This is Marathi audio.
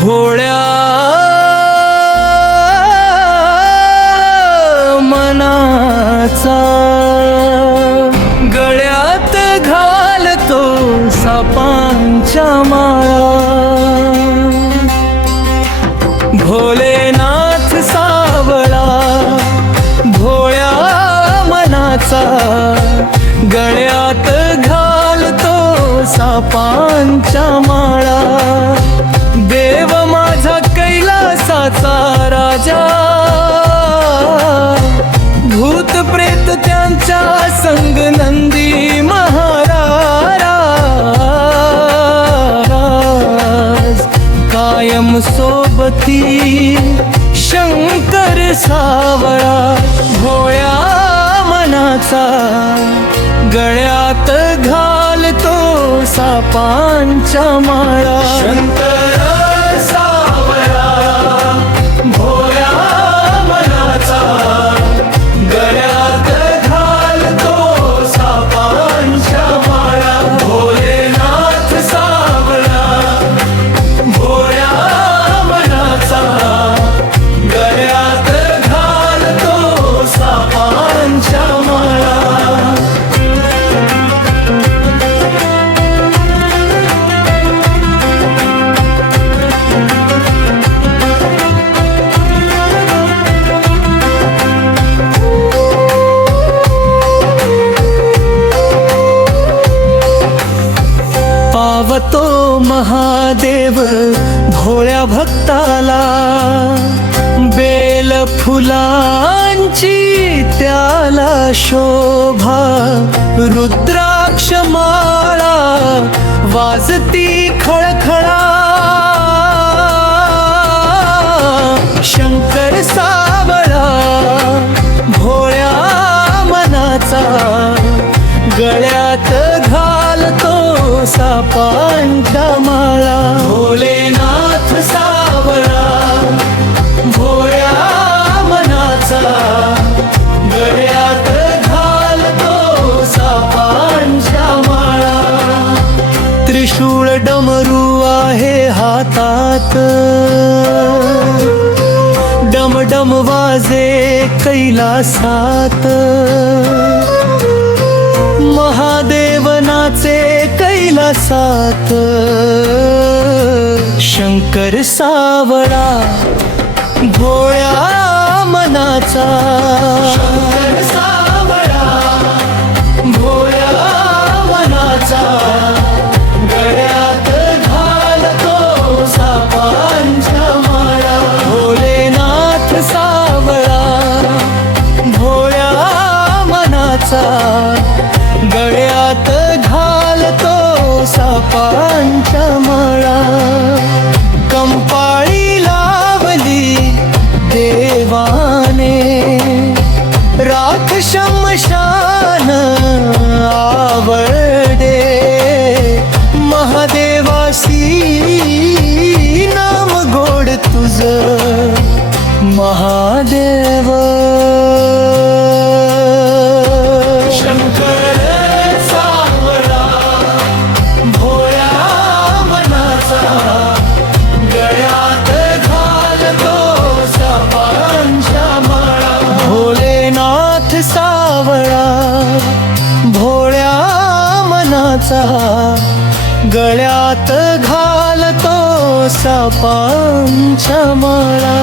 भोळ्या मनाचा गळ्यात घालतो सापांच्या माळा। भोलेनाथ सावळा भोळ्या मनाचा गळ्यात घालतो सापांच्या माळा। देव माझा कैलासाचा राजा भूत प्रेत त्यांच्या संग नंदी महाराज कायम सोबती शंकर सावळा। भोळ्या मनाचा गळ्यात घालतो सापांच्या माळा। शंकर सावळा भोळ्या मनाचा गळ्यात घालतो सापांच्या माळा। भोलेनाथ सावळा भोळ्या मनाचा गळ्यात घालतो सापांच्या माळा। पावतो महादेव भोळ्या भक्ताला बेल फुलांची त्याला शोभा। रुद्राक्ष माळा वाजती खळखळा। शंकर सावळा भोळ्या मनाचा गळ्यात घालतो सापांच्या माळा। भोलेनाथ सावळा भोळ्या मनाचा गळ्यात घालतो सापांच्या माळा। त्रिशूळ डमरू आहे हातात डमडम वाजे कैलासात। महादेव नाचे कैलासात शंकर सावळा भोळ्या मनाचा। शंकर सावळा भोळ्या मनाचा गळ्यात घालतो सापांच्या माळा। भोलेनाथ सावळा भोळ्या मनाचा गळ्यात घालतो सापांच्या माळा। कंपाळी लावली देवाने राख शमशान आवडे। महादेवासी नाम गोड तुझ महादेव। शंकर सावळा भोळ्या मनाचा गळ्यात घालतो सापांच्या माळा। भोलेनाथ सावळा भोळ्या मनाचा गळ्यात घालतो सापांच्या माळा।